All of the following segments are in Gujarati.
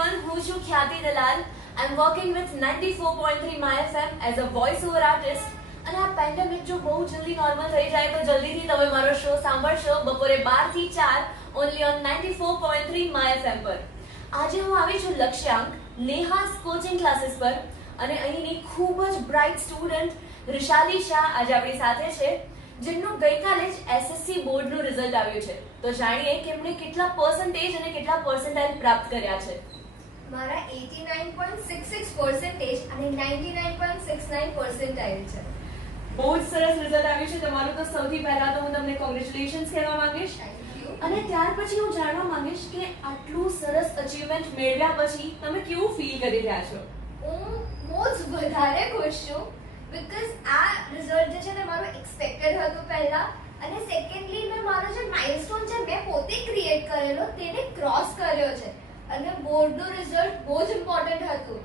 everyone, હું છું ખ્યાતિ દલાલ. I'm working with 94.3 My FM as a voice over artist. અને આ પેન્ડેમિક જો બહુ જલ્દી નોર્મલ થઈ જાય તો જલ્દીથી તમે મારો શો સાંભળશો બપોરે 12 થી 4 only on 94.3 My FM પર. આજે હું આવી છું લક્ષ્યાંક નેહાસ કોચિંગ ક્લાસીસ પર અને અહીંની ખૂબ જ બ્રાઇટ સ્ટુડન્ટ રિશાલી શાહ આજે આપણી સાથે છે, જેમનું ગઈકાલે જ એસએસસી બોર્ડનું રિઝલ્ટ આવ્યું છે. તો જાણીએ કે એમણે કેટલા પર્સન્ટેજ અને કેટલા પર્સન્ટાઇલ પ્રાપ્ત કર્યા છે. મારા 89.66% અને 99.69 પર્સન્ટાઇલ છે. બહુ જ સરસ રિઝલ્ટ આવ્યું છે તમારું. તો સૌથી પહેલા તો હું તમને કોંગ્રેચ્યુલેશન્સ કહેવા માંગીશ અને ત્યાર પછી હું જાણવા માંગીશ કે આટલું સરસ અચીવમેન્ટ મેળવ્યા પછી તમે કેવું ફીલ કરી રહ્યા છો? હું બહુ જ વધારે ખુશ છું બીકોઝ આ રિઝલ્ટ જે છે ને મારું એક્સપેક્ટેડ હતું પહેલા, અને સેકન્ડલી મેં મારો જે માઇલસ્ટોન છે મેં પોતે ક્રિએટ કરેલો તેને ક્રોસ કર્યો છે. અને બોર્ડનું રિઝલ્ટ બહુ જ ઇમ્પોર્ટન્ટ હતું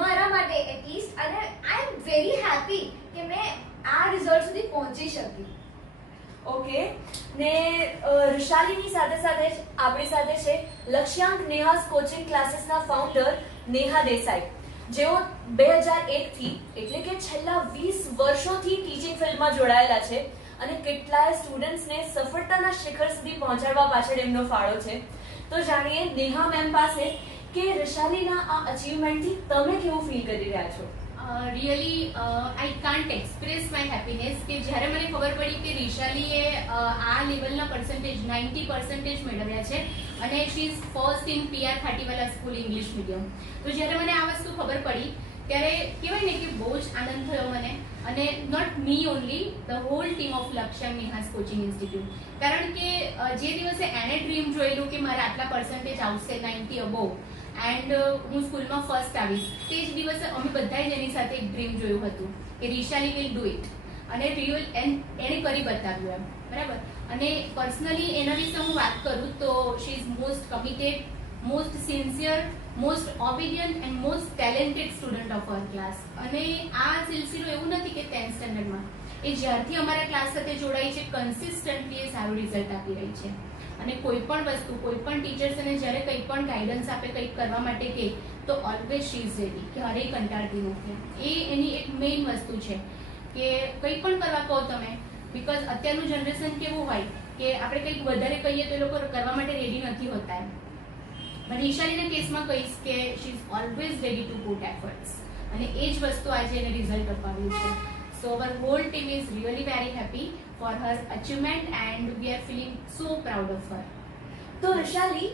મારા માટે એટલીસ્ટ, અને આઈ એમ વેરી હેપી કે મેં આ રિઝલ્ટ સુધી પહોંચી શકી. ઓકે, ને રિશાલીની સાથે સાથે જ આપણી સાથે છે લક્ષ્યાંક નેહાસ કોચિંગ ક્લાસીસના ફાઉન્ડર નેહા દેસાઈ, જેઓ 2001 થી એટલે કે છેલ્લા 20 વર્ષોથી ટીચિંગ ફિલ્ડમાં જોડાયેલા છે અને કેટલાય સ્ટુડન્ટ્સને સફળતાના શિખર સુધી પહોંચાડવા પાછળ એમનો ફાળો છે. તો જાણીએ નેહા મેમ પાસે કે રિશાલીના આ અચીવમેન્ટથી તમે કેવું ફીલ કરી રહ્યા છો? Really I can't express my happiness કે જ્યારે મને ખબર પડી કે રિશાલીએ આ લેવલના પર્સન્ટેજ 90% મેળવ્યા છે અને she is first in PR Khatiwala school English medium. તો જ્યારે મને આ વસ્તુ ખબર પડી ત્યારે કહેવાય ને કે બહુ જ આનંદ થયો મને, અને not me only, the whole team of Lakshyank Neha's coaching institute. કારણ કે જે દિવસે એણે ડ્રીમ જોયેલું કે મારે આટલા પર્સન્ટેજ આવશે 90 અબોવ એન્ડ હું સ્કૂલમાં ફર્સ્ટ આવીશ, તે જ દિવસે અમે બધાએ જ એની સાથે એક ડ્રીમ જોયું હતું કે રિશાલી વિલ ડુ ઇટ, અને એણે કરી બતાવ્યું એમ, બરાબર. અને પર્સનલી એના વિશે હું વાત કરું તો she is most committed, most sincere, most obedient and most talented student of our class. અને આ સિલસિલો એવું નથી કે 10th સ્ટેન્ડર્ડમાં, એ જ્યારથી અમારા ક્લાસ સાથે જોડાઈ છે કન્સિસ્ટન્ટલી એ સારું રિઝલ્ટ આપી રહી છે. અને કોઈ પણ વસ્તુ, કોઈ પણ ટીચર્સ એને જ્યારે કંઈ પણ ગાઈડન્સ આપે, કંઈક કરવા માટે કહે તો ઓલવેઝ શી ઇઝ રેડી, ક્યારેય કંટાળતી નથી. એ એની એક મેઇન વસ્તુ છે કે કંઈ પણ કરવા કહો તમે, બીકોઝ અત્યારનું જનરેશન કેવું હોય કે આપણે કંઈક વધારે કહીએ તો એ લોકો કરવા માટે રેડી નથી હોતા એમ. પણ રિશાલીના કેસમાં કહીશ કે she is always ready to put efforts, અને એ જ વસ્તુ આજે એને રિઝલ્ટ અપાવ્યું છે. So our whole team is really very happy for her achievement and we are feeling so proud of her. તો રિશાલી,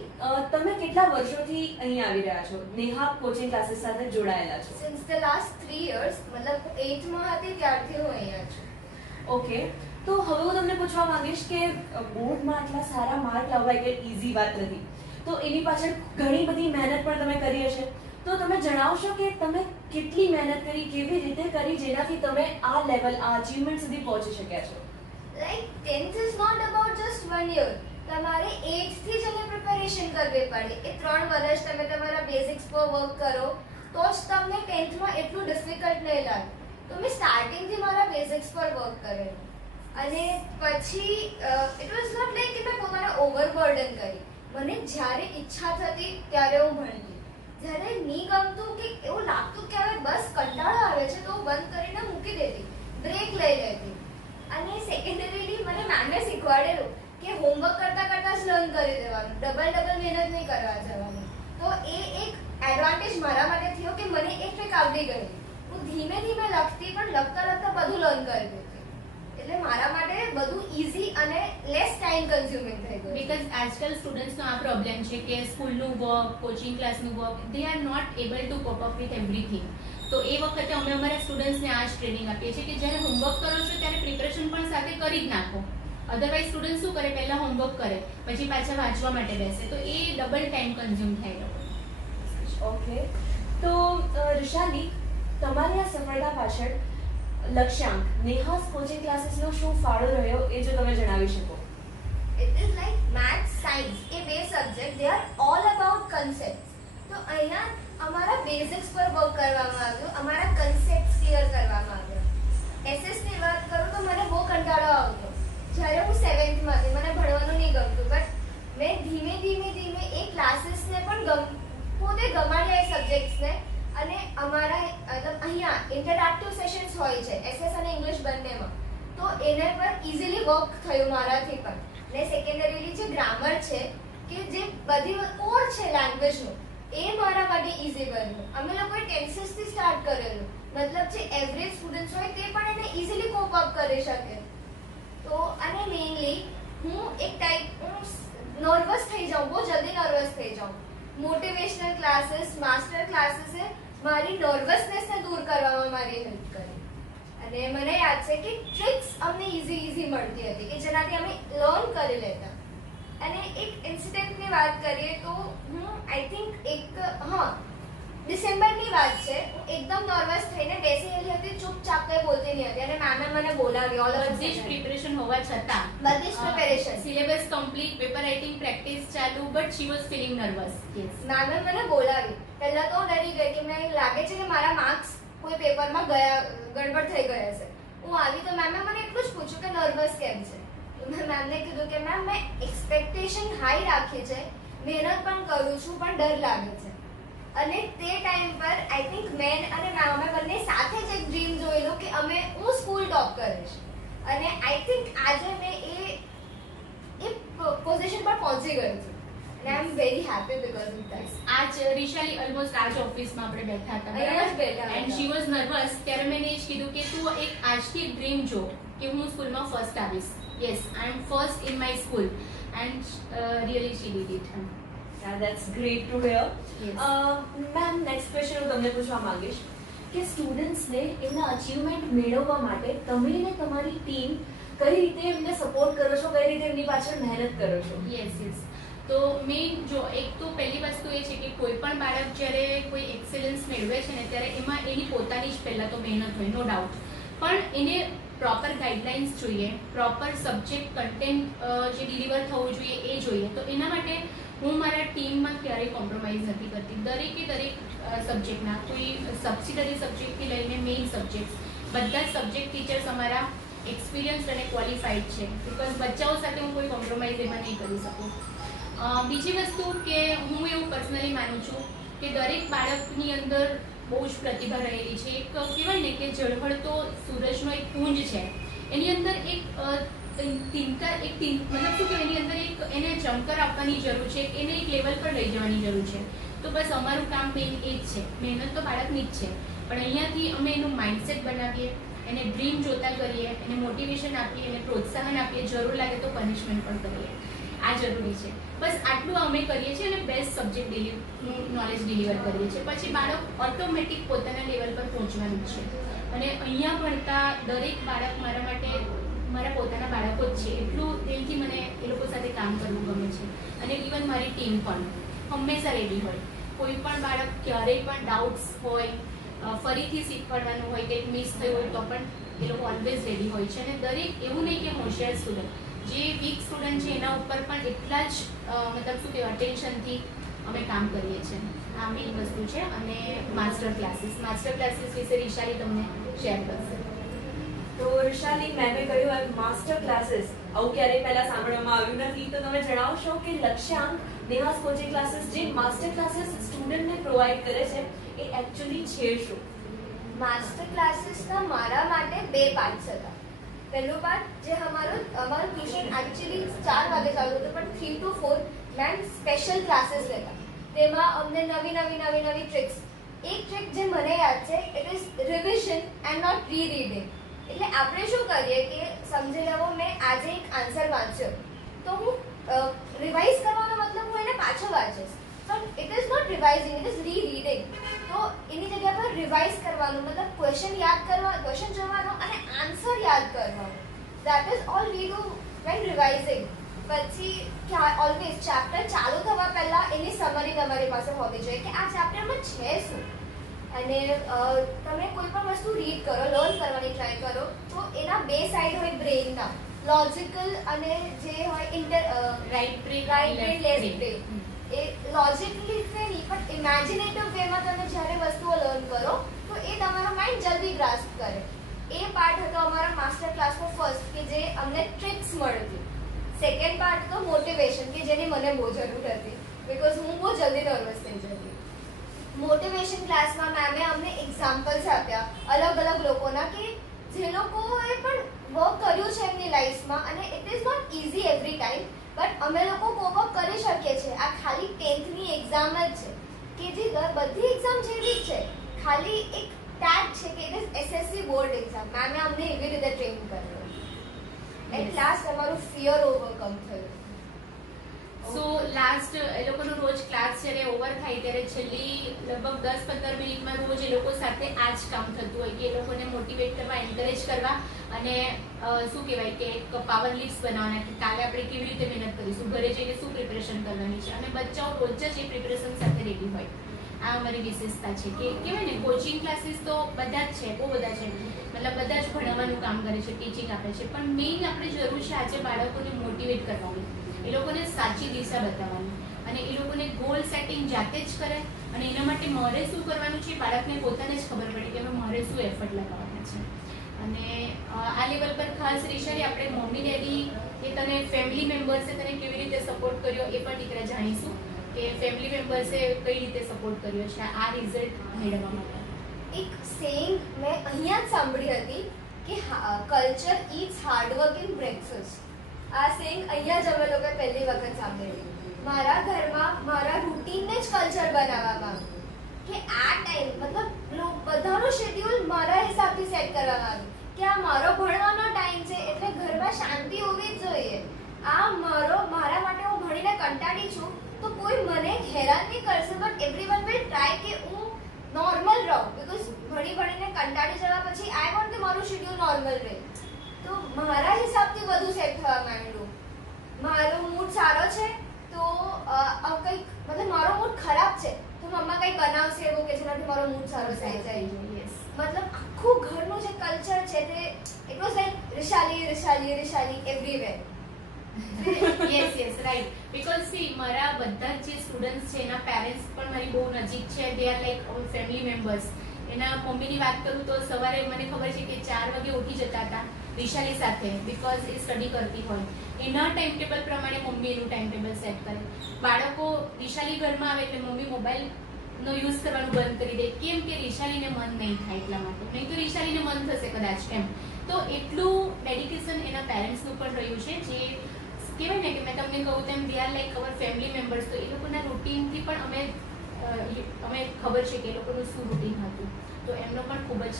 તમે કેટલા વર્ષોથી અહીં આવી રહ્યા છો, નેહા કોચિંગ ક્લાસીસ સાથે જોડાયેલા છો? સિન્સ ધ લાસ્ટ 3 years, મતલબ 8th માં હતી ત્યારથી હું અહીંયા છું. ઓકે, તો હવે હું તમને પૂછવા માંગીશ કે બોર્ડમાં આટલા સારા માર્ક લાવવા એટલે ઇઝી વાત નથી, તો એની પાછળ ઘણી બધી મહેનત પણ તમે કરી હશે. તો તમે જણાવશો કે તમે કેટલી મહેનત કરી, કેવી રીતે કરી, જેનાથી તમે આ લેવલ, આ અચીવમેન્ટ સુધી પહોંચી શક્યા છો? Like 10th is not about just 1 year. તમારે 8th થી જ એને પ્રિપેરેશન કરવી પડે. એ 3 વર્ષ તમે તમારા બેઝિક્સ પર વર્ક કરો તો જ તમને 10th માં એટલું ડિફિકલ્ટ નહીં લાગે. તો મેં સ્ટાર્ટિંગથી મારા બેઝિક્સ પર વર્ક કરેલું, અને પછી ઇટ વોઝ નોટ લાઈક કે મેં પોતાને ઓવરબર્ડન કરી. મને જ્યારે ઈચ્છા થતી ત્યારે હું ભણતી, જ્યારે નહીં ગમતું કે એવું લાગતું કે હવે બસ કંટાળો આવે છે તો બંધ કરીને મૂકી દેતી, બ્રેક લઈ લેતી. અને સેકન્ડરીલી મને મેમને શીખવાડેલું કે હોમવર્ક કરતા કરતા જ લર્ન કરી દેવાનું, ડબલ મહેનત નહીં કરવા જવાનું. તો એ એક એડવાન્ટેજ મારા માટે થયો કે મને એક ટ્રીક આવડી ગઈ. હું ધીમે ધીમે લખતી પણ લખતા બધું લર્ન કરી દેતી, એટલે મારા માટે બધું ઈઝી અને લેસ ટાઈમ કન્ઝ્યુમિંગ થઈ ગયું. બીકોઝ આજકાલ સ્ટુડન્ટ્સનો આ પ્રોબ્લેમ છે કે સ્કૂલનું વર્ક, કોચિંગ ક્લાસનું work, they are not able to cope up with everything. તો એ વખતે અમે અમારા સ્ટુડન્ટ્સને આ જ ટ્રેનિંગ આપીએ છીએ કે જ્યારે હોમવર્ક કરો છો ત્યારે પ્રિપરેશન પણ સાથે કરી જ નાખો. અધરવાઇઝ સ્ટુડન્ટ શું કરે, પહેલા હોમવર્ક કરે પછી પાછા વાંચવા માટે બેસે, તો એ ડબલ ટાઈમ કન્ઝ્યુમ થાય લોકો. ઓકે, તો રિશાલી, તમારી આ સફળતા પાછળ લક્ષ્યાંક નેહાસ કોચિંગ ક્લાસીસનો શું ફાળો રહ્યો એ જો તમે જણાવી શકો? It is like math, science, એ બે subject, they are all about concepts. તો અહીંયા અમારા બેઝિક્સ પર વર્ક કરવામાં આવ્યું, અમારા કન્સેપ્ટ્સ ક્લિયર કરવામાં આવ્યા. એસએસ ની વાત કરું તો મને બહુ કંટાળો આવતો જ્યારે હું 7th માં હતી, મને ભણવાનું નહીં ગમતું, બટ મેં ધીમે ધીમે એ ક્લાસીસને પણ પોતે સબ્જેક્ટ્સને અને અમારા મતલબ અહીંયા ઇન્ટરેક્ટિવ સેશન્સ હોય છે એસએસ અને ઇંગ્લિશ બંનેમાં, તો એને પર ઇઝીલી વર્ક થયું મારાથી પણ. ને સેકન્ડરીલી જે ગ્રામર છે કે જે બધી કોર છે લેંગ્વેજનું, એ મારા માટે ઇઝી બન્યું. અમે લોકોએ ટેન્સીસથી સ્ટાર્ટ કરેલું, મતલબ જે એવરેજ સ્ટુડન્ટ્સ હોય તે પણ એને ઇઝીલી કોપ અપ કરી શકે. તો અને મેઇનલી હું નર્વસ થઈ જાઉં, બહુ જલ્દી નર્વસ થઈ જાઉં. મોટિવેશનલ ક્લાસીસ, માસ્ટર ક્લાસીસે મારી નર્વસનેસને દૂર કરવામાં મારી હેલ્પ કરી. અને મને યાદ છે કે ટ્રિક્સ અમને ઇઝી મળતી હતી કે જેનાથી અમે લર્ન કરી લેતા. અને એક ઇન્સિડન્ટની વાત કરીએ તો હું આઈ થિંક ડિસેમ્બરની વાત છે, હું એકદમ નર્વસ થઈને બેસી રહેલી હતી, ચૂપચાપ કંઈ બોલતી નહીં હતી અને મેમે મને બોલાવી. બધી જ પ્રિપરેશન હોવા છતાં, બધી જ preparation, syllabus complete, paper writing practice ચાલુ, but she was feeling nervous. મેમે મને બોલાવી. પહેલા તો ડરી ગઈ કે મને લાગે છે કે મારા માર્ક્સ કોઈ પેપરમાં ગડબડ થઈ ગયા છે. હું આવી તો મેમે મને એટલું જ પૂછ્યું કે નર્વસ કેમ છે. મેં મેમને કીધું કે મેમ મેં એક્સપેક્ટેશન હાઈ રાખી છે, મહેનત પણ કરું છું, પણ ડર લાગે છે. અને તે ટાઈમ પર આઈ થિંક મેન અને મેમ અમે બંને સાથે જ એક ડ્રીમ જોયેલું કે હું સ્કૂલ ટોપ કરીશ. અને આઈ થિંક આજે મેં એ પોઝિશન પર પહોંચી ગઈ છું. અને I am very happy because of that. આજ રિશાલી ઓલમોસ્ટ આજ ઓફિસમાં આપણે બેઠા હતા, અહીંયા જ બેઠા હતા. And she was nervous. ત્યારે મેં એ જ કીધું કે તું આજથી એક ડ્રીમ જો કે હું સ્કૂલમાં ફર્સ્ટ આવીશ. Yes, I am first in my school and really she did it. Yeah, that's great to hear. Yes. Ma'am, next question હું તમને પૂછવા માંગીશ કે સ્ટુડન્ટ્સને એમના અચીવમેન્ટ મેળવવા માટે તમે ને તમારી ટીમ કઈ રીતે એમને સપોર્ટ કરો છો, કઈ રીતે એમની પાછળ મહેનત કરો છો? યસ. તો મેઇન જો એક તો પહેલી વસ્તુ એ છે કે કોઈ પણ બાળક જ્યારે કોઈ એક્સેલન્સ મેળવે છે ને ત્યારે એમાં એની પોતાની જ પહેલાં તો મહેનત હોય, નો ડાઉટ. પણ એને પ્રોપર ગાઈડલાઇન્સ જોઈએ, પ્રોપર સબ્જેક્ટ કન્ટેન્ટ જે ડિલિવર થવું જોઈએ એ જોઈએ. તો એના માટે હું મારા ટીમમાં ક્યારેય કોમ્પ્રોમાઇઝ નથી કરતી. દરેક સબ્જેક્ટના, કોઈ સબસિડરી સબ્જેક્ટથી લઈને મેઇન સબ્જેક્ટ, બધા જ સબ્જેક્ટ ટીચર્સ અમારા એક્સપિરિયન્સ અને ક્વોલિફાઈડ છે. બિકોઝ બચ્ચાઓ સાથે હું કોઈ કોમ્પ્રોમાઇઝ એમાં નહીં કરી શકું. બીજી વસ્તુ કે હું એવું પર્સનલી માનું છું કે દરેક બાળકની અંદર બહુ જ પ્રતિભા રહેલી છે. એક કહેવાય ને કે ઝળહળતો સૂરજનો એક પુંજ છે, એની અંદર મતલબ શું કહેવાય, એની અંદર એને ચમકર આપવાની જરૂર છે, એને એક લેવલ પર લઈ જવાની જરૂર છે. તો બસ અમારું કામ મેઇન એ જ છે. મહેનત તો બાળકની જ છે, પણ અહીંયાથી અમે એનું માઇન્ડસેટ બનાવીએ, એને ડ્રીમ જોતા કરીએ, એને મોટિવેશન આપીએ, એને પ્રોત્સાહન આપીએ, જરૂર લાગે તો પનિશમેન્ટ પણ કરીએ. આ જરૂરી છે. બસ આટલું અમે કરીએ છીએ અને બેસ્ટ સબ્જેક્ટનું નોલેજ ડિલિવર કરીએ છીએ. પછી બાળક ઓટોમેટિક પોતાના લેવલ પર પહોંચવાનું છે. અને અહીંયા ભણતા દરેક બાળક મારા માટે મારા પોતાના બાળકો જ છે. એટલું દિલથી મને એ લોકો સાથે કામ કરવું ગમે છે. અને ઇવન મારી ટીમ પણ હંમેશા રેડી હોય. કોઈ પણ બાળક ક્યારેય પણ ડાઉટ્સ હોય, ફરીથી શીખવાડવાનું હોય, કંઈક મિસ થયું હોય તો પણ એ લોકો ઓલવેઝ રેડી હોય છે. અને દરેક એવું નહીં કે હોશિયાર સ્ટુડન્ટ, જે વીક સ્ટુડન્ટ છે એના ઉપર પણ એટલા જ મતલબ શું કહેવાય અટેન્શનથી અમે કામ કરીએ છીએ. આ મેઇન વસ્તુ છે. અને માસ્ટર ક્લાસીસ વિશે રિશાલી તમને શેર કરશે. તો રિશાલી, મેં કહ્યું એમ માસ્ટર ક્લાસીસ આવું ક્યારેય પહેલા સાંભળવામાં આવ્યું નથી, તો તમે જણાવશો કે લક્ષ્યાંક નેહાસ કોચિંગ ક્લાસીસ જે માસ્ટર ક્લાસીસ સ્ટુડન્ટને પ્રોવાઈડ કરે છે એ એકચ્યુઅલી છે શું? માસ્ટર ક્લાસીસના મારા માટે 2 પાર્ટ્સ હતા. પહેલું પાર્ટ જે અમારું ટ્યુશન એકચ્યુઅલી 4 વાગે ચાલુ હતું, પણ 3 to 4 મેમ સ્પેશિયલ ક્લાસીસ લેતા. તેમાં અમને નવી ટ્રિક્સ. એક ટ્રિક જે મને યાદ છે, it is revision and not rereading. એટલે આપણે શું કરીએ કે સમજી લો મેં આજે એક આન્સર વાંચ્યો તો હું રિવાઇઝ કરવાનો મતલબ હું એને પાછો વાંચીશ, પણ it is not revising, it is rereading. તો એની જગ્યા પર રિવાઇઝ કરવાનું, મતલબ ક્વેશ્ચન જોવાનો અને આન્સર યાદ કરવાનો. That is all we do when revising. પછી ઓલવેઝ ચેપ્ટર ચાલુ થવા પહેલા એની સમરી તમારી પાસે હોવી જોઈએ કે આ ચેપ્ટરમાં છે શું. અને તમે કોઈ પણ વસ્તુ રીડ કરો, લર્ન કરવાની ટ્રાય કરો, તો એના 2 સાઈડ હોય બ્રેઇનના, લોજિકલ અને જે હોય રાઇટ બ્રેન લેફ્ટ બ્રેન. એ લોજિકલી રીતે નહીં પણ ઇમેજિનેટિવ વેમાં તમે જ્યારે વસ્તુઓ લર્ન કરો તો એ તમારો માઇન્ડ જલ્દી ગ્રાસ્પ કરે. એ પાર્ટ હતો અમારા માસ્ટર ક્લાસનો ફર્સ્ટ, કે જે અમને ટ્રિક્સ મળતી. સેકન્ડ પાર્ટ તો મોટિવેશન, કે જેની મને બહુ જરૂર હતી, બિકોઝ હું બહુ જલ્દી નર્વસ થઈ જતી. મોટિવેશન ક્લાસમાં મેમે અમને એક્ઝામ્પલ્સ આપ્યા અલગ અલગ લોકોના કે જે લોકોએ પણ વર્ક કર્યું છે એમની લાઈફમાં અને it is not easy every time but અમે લોકો કોપ અપ કરી શકીએ છીએ. આ ખાલી 10th ની એક્ઝામ જ છે કે જે બધી એક્ઝામ જેવી જ છે, ખાલી એક ટેગ છે કે it is SSC board exam. મેમે અમને એવી રીતે ટ્રેન કર્યો. એટ લાસ્ટ અમારું ફિયર ઓવરકમ થયું. સો લાસ્ટ એ લોકોનો રોજ ક્લાસ જ્યારે ઓવર થાય ત્યારે છેલ્લી લગભગ 10-15 મિનિટમાં રોજ એ લોકો સાથે આ જ કામ થતું હોય કે એ લોકોને મોટિવેટ કરવા, એન્કરેજ કરવા અને શું કહેવાય કે એક પાવર લિસ્ટ બનાવવાના કે કાલે આપણે કેવી રીતે મહેનત કરીશું, ઘરે જઈને શું પ્રિપરેશન કરવાની છે. અને બચ્ચાઓ રોજ જ એ પ્રિપરેશન સાથે રેડી હોય. આ અમારી વિશેષતા છે કે કહેવાય ને કોચિંગ ક્લાસીસ તો બધા જ છે, બહુ બધા છે, મતલબ બધા જ ભણાવવાનું કામ કરે છે, ટીચિંગ આપે છે, પણ મેઇન આપણે જરૂર છે આજે બાળકોને મોટિવેટ કરવાની, એ લોકોને સાચી દિશા બતાવવાની અને એ લોકોને ગોલ સેટિંગ જાતે જ કરે અને એના માટે મારે શું કરવાનું છે બાળકને પોતાને જ ખબર પડે કે મારે શું એફર્ટ લગાવવાના છે. અને આ લેવલ પર ખાસ રિશાલી આપણે મમ્મી ડેડી કે તને ફેમિલી મેમ્બર્સે તને કેવી રીતે સપોર્ટ કર્યો એ પણ દીકરા જાણીશું કે ફેમિલી મેમ્બર્સે કઈ રીતે સપોર્ટ કર્યો છે આ રિઝલ્ટ મેળવવા માટે. એક સેઇંગ મેં અહીંયા જ સાંભળી હતી કે culture it's hard work in breakfast. આ સેઇંગ અહીંયા જ અમે લોકોએ પહેલી વખત સાંભળેલી. મારા ઘરમાં મારા રૂટીનને જ કલ્ચર બનાવવામાં કે આ ટાઈમ મતલબ બધાનું શેડ્યુલ મારા હિસાબથી સેટ કરવામાં આવ્યું કે આ મારો ભણવાનો ટાઈમ છે એટલે ઘરમાં શાંતિ હોવી જ જોઈએ. આ મારા માટે હું ભણીને કંટાળી છું તો કોઈ મને હેરાન નહીં કરશે બટ એવરીવન વિલ ટ્રાય કે હું નોર્મલ રહું બીકોઝ ભણીને કંટાળી જવા પછી આઈ વોન્ટ કે મારું શેડ્યુલ નોર્મલ રહે. તો મારા હિસાબથી બધું સેટ થવા માંડ્યું. મારો મૂડ સારો છે તો કંઈક મતલબ મારો મૂડ ખરાબ છે તો મમ્મા કંઈક બનાવશે એવું કે જેનાથી મારો મૂડ સારો થઈ જાય. મતલબ આખું ઘરનું જે કલ્ચર છે તે it was like Rishali everywhere. Yes right. Because see મારા બધા જે સ્ટુડન્ટ્સ છે એના પેરેન્ટ્સ પણ મારી બહુ નજીક છે. They are like our family members. એના મમ્મીની વાત કરું તો સવારે મને ખબર છે કે 4 વાગે ઉઠી જતા હતા વિશાલી સાથે બીકોઝ એ સ્ટડી કરતી હોય. એના ટાઈમ ટેબલ પ્રમાણે મમ્મી એનું ટાઈમ ટેબલ સેટ કરે. બાળકો વિશાલી ઘરમાં આવે એટલે મમ્મી મોબાઈલનો યુઝ કરવાનું બંધ કરી દે. કેમ કે રિશાલીને મન નહીં થાય એટલા માટે, નહીં તો રિશાલીને મન થશે કદાચ એમ. તો એટલું ડેડિકેશન એના પેરેન્ટ્સનું પણ રહ્યું છે જે કહેવાય ને કે મેં તમને કહું તેમ they are like our family members. તો એ લોકોના રૂટીનથી પણ અમે ખબર છે કે એ લોકોનું શું રૂટીન હતું તો એમનો પણ ખૂબ જ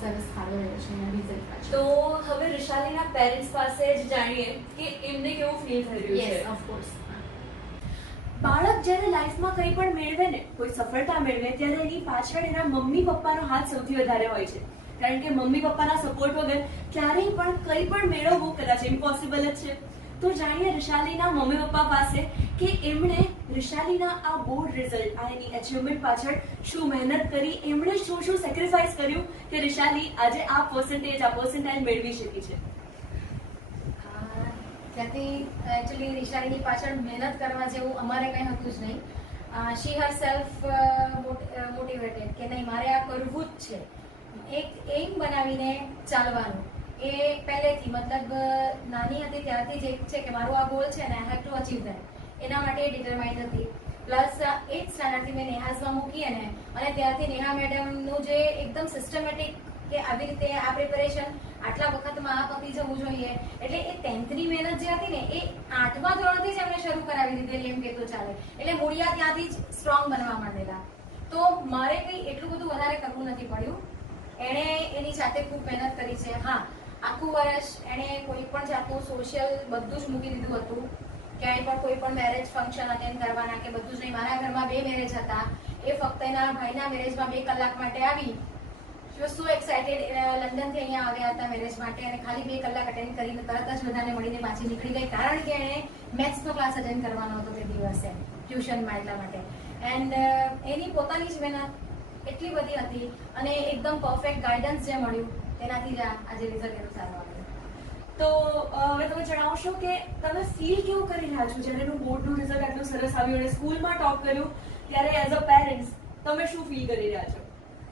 સરસ ફાળો રહ્યો છે એના રિઝલ્ટ પાછળ. તો હવે રિશાલીના પેરેન્ટ્સ પાસે જ જાણીએ કે એમને કેવું ફીલ થઈ રહ્યું છે. Yes of course. બાળક જ્યારે લાઈફમાં કંઈ પણ મેળવે ને, કોઈ સફળતા મેળવે ત્યારે એની પાછળ એના મમ્મી પપ્પાનો હાથ સૌથી વધારે હોય છે. કારણ કે મમ્મી પપ્પાના સપોર્ટ વગર ક્યારેય પણ કંઈ પણ મેળવવું કદાચ ઇમ્પોસિબલ જ છે. તો જાણીએ રિશાલીના મમ્મી પપ્પા પાસે કે એમણે રિશાલીના આ બોર્ડ રિઝલ્ટ આ એની અચીવમેન્ટ પાછળ શું મહેનત કરી, એમણે શું સેક્રિફાઈસ કર્યું કે રિશાલી આજે આ પર્સન્ટેજ મેળવી શકી છે. ત્યાંથી એકચ્યુઅલી રિશાલીની પાછળ મહેનત કરવા જેવું અમારે કંઈ હતું જ નહીં. શી હર સેલ્ફ મોટિવેટેડ કે નહીં મારે આ કરવું જ છે. એક એમ બનાવીને ચાલવાનું એ પહેલેથી મતલબ નાની હતી ત્યારથી જ એક છે કે મારું આ ગોલ છે ને I have to achieve that. એના માટે ડિટરમાઇન્ડ હતી. પ્લસ 8th સ્ટાન્ડર્ડથી મેં નેહાઝમાં મૂકી અને ત્યારથી નેહા મેડમનું જે એકદમ સિસ્ટમેટિક કે આવી રીતે આ પ્રિપેરેશન આટલા વખતમાં આ પતી જવું જોઈએ એટલે એ 10th ની મહેનત જે હતી ને એ 8મા ધોરણથી જ એમણે શરૂ કરાવી દીધેલી એમ કહેતો ચાલે. એટલે મૂળિયા ત્યાંથી જ સ્ટ્રોંગ બનવા માંડેલા. તો મારે કંઈ એટલું બધું વધારે કરવું નથી પડ્યું. એણે એની જાતે ખૂબ મહેનત કરી છે. હા, આખું વર્ષ એણે કોઈ પણ જાતનું સોશિયલ બધું જ મૂકી દીધું હતું. ક્યાંય પણ કોઈ પણ મેરેજ ફંક્શન અટેન્ડ કરવાના કે બધું જ નહીં. મારા ઘરમાં 2 મેરેજ હતા. એ ફક્ત એના ભાઈના મેરેજમાં 2 કલાક માટે આવી. She was so excited. લંડનથી અહીંયા આવ્યા હતા મેરેજ માટે અને ખાલી 2 કલાક અટેન્ડ કરીને તરત જ બધાને મળીને પાછી નીકળી ગઈ કારણ કે એણે મેથ્સનો ક્લાસ અટેન્ડ કરવાનો હતો તે દિવસે ટ્યુશનમાં એટલા માટે. એન્ડ એની પોતાની જ મહેનત એટલી બધી હતી અને એકદમ પરફેક્ટ ગાઈડન્સ જે મળ્યું તેનાથી જ આજે રિઝલ્ટ એટલું સારું આવ્યું. તો હવે તમે જણાવશો કે તમે ફીલ કેવું કરી રહ્યા છો જ્યારે એનું બોર્ડનું રિઝલ્ટ આટલું સરસ આવ્યું અને સ્કૂલમાં ટોપ કર્યું ત્યારે એઝ અ પેરેન્ટ્સ તમે શું ફીલ કરી રહ્યા છો?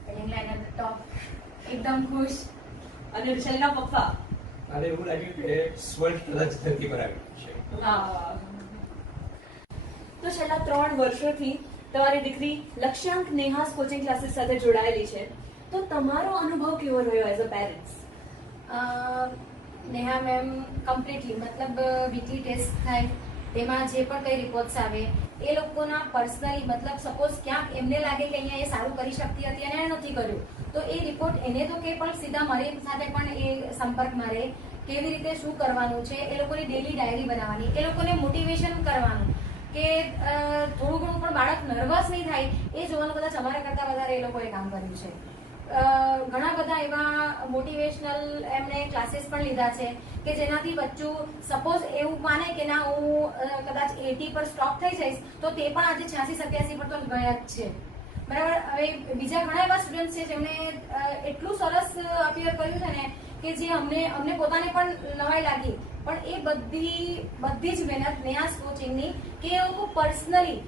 Feeling like at the top. એકદમ ખુશ. અને રિશાલીના પપ્પા? અને એવું લાગ્યું કે સ્વર્ગ કદાચ ધરતી પર આવ્યું છે. હા. તો છેલ્લા 3 વર્ષોથી તમારી દીકરી લક્ષ્યાંક નેહાસ કોચિંગ ક્લાસીસ સાથે જોડાયેલી છે, તો તમારો અનુભવ કેવો રહ્યો as a parents? Neha ma'am completely મતલબ વીકલી ટેસ્ટ થાય તેમાં જે પણ કંઈ રિપોર્ટ્સ આવે એ લોકોના પર્સનલી મતલબ સપોઝ ક્યાંક એમને લાગે કે અહીંયા એ સારું કરી શકતી હતી અને એણે નથી કર્યું તો એ રિપોર્ટ એને તો કે પણ સીધા મારી સાથે પણ એ સંપર્કમાં રહે, કેવી રીતે શું કરવાનું છે, એ લોકોની ડેલી ડાયરી બનાવવાની, એ લોકોને મોટિવેશન કરવાનું કે થોડું ઘણું પણ બાળક નર્વસ નહીં થાય એ જોવાનું કદાચ અમારા કરતાં વધારે એ લોકોએ કામ કર્યું છે. ઘણા બધા એવા મોટિવેશનલ એમણે ક્લાસીસ પણ લીધા છે કે જેનાથી બચ્ચું સપોઝ એવું માને કે ના હું કદાચ 80 પર સ્ટોપ થઈ જઈશ તો તે પણ આજે 86-87 પર તો ગયા જ છે. બરાબર. હવે બીજા ઘણા એવા સ્ટુડન્ટ છે જેમણે એટલું સરસ અપિયર કર્યું છે ને કે જે અમને પોતાને પણ નવાઈ લાગી, પણ એ બધી જ મહેનત નેહાસ કોચિંગની કે એ લોકો પર્સનલી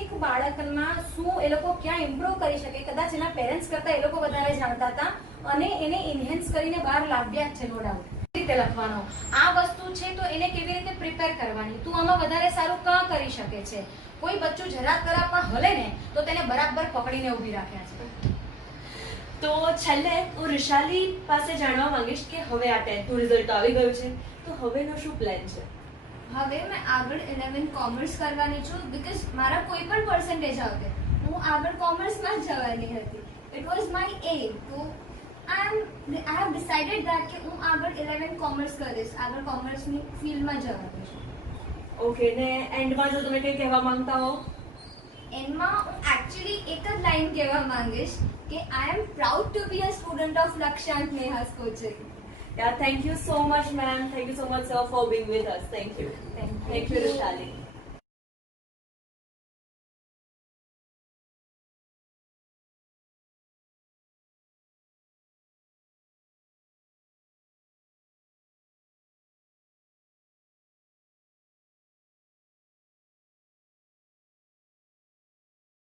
એક બાળકમાં શું એ લોકો ક્યાં ઇમ્પ્રુવ કરી શકે, કદાચ એના પેરેન્ટ્સ કરતાં એ લોકો વધારે જાણતા હતા અને એને એન્હેન્સ કરીને બહાર લાવ્યા જ છે. નો ડાઉટ રીતે લખવાનો આ વસ્તુ છે તો એને કેવી રીતે પ્રિપેર કરવાની, તું આમાં વધારે સારું કાં કરી શકે છે. કોઈ બચ્ચું જરા તરા પણ હલે ને તો તેને બરાબર પકડીને ઊભી રાખ્યા છે. તો છેલ્લે હું રિશાલી પાસે જાણવા માંગીશ કે હવે આ 10th નું રિઝલ્ટ આવી ગયું છે તો હવેનો શું પ્લાન છે? હવે મેં આગળ 11 કોમર્સ કરવાની છું બીકોઝ મારા કોઈ પણ પર્સન્ટેજ આવે હું આગળ કોમર્સમાં જ જવાની હતી. ઇટ વોઝ માય એમ. તો આઈ હેવ ડિસાઇડેડ ધેટ કે હું આગળ 11 કોમર્સ કરીશ, આગળ કોમર્સની ફિલ્ડમાં જવાનું છે. ઓકે, ને એન્ડમાં જો તમે કંઈ કહેવા માંગતા હો? એમાં હું એકચ્યુઅલી એક જ લાઈન કહેવા માંગીશ કે I am proud to be a student of Lakshyank Neha's coaching. Yeah, thank you so much, ma'am. Thank you so much, sir, for being with us. Thank you. Thank you, Rishali.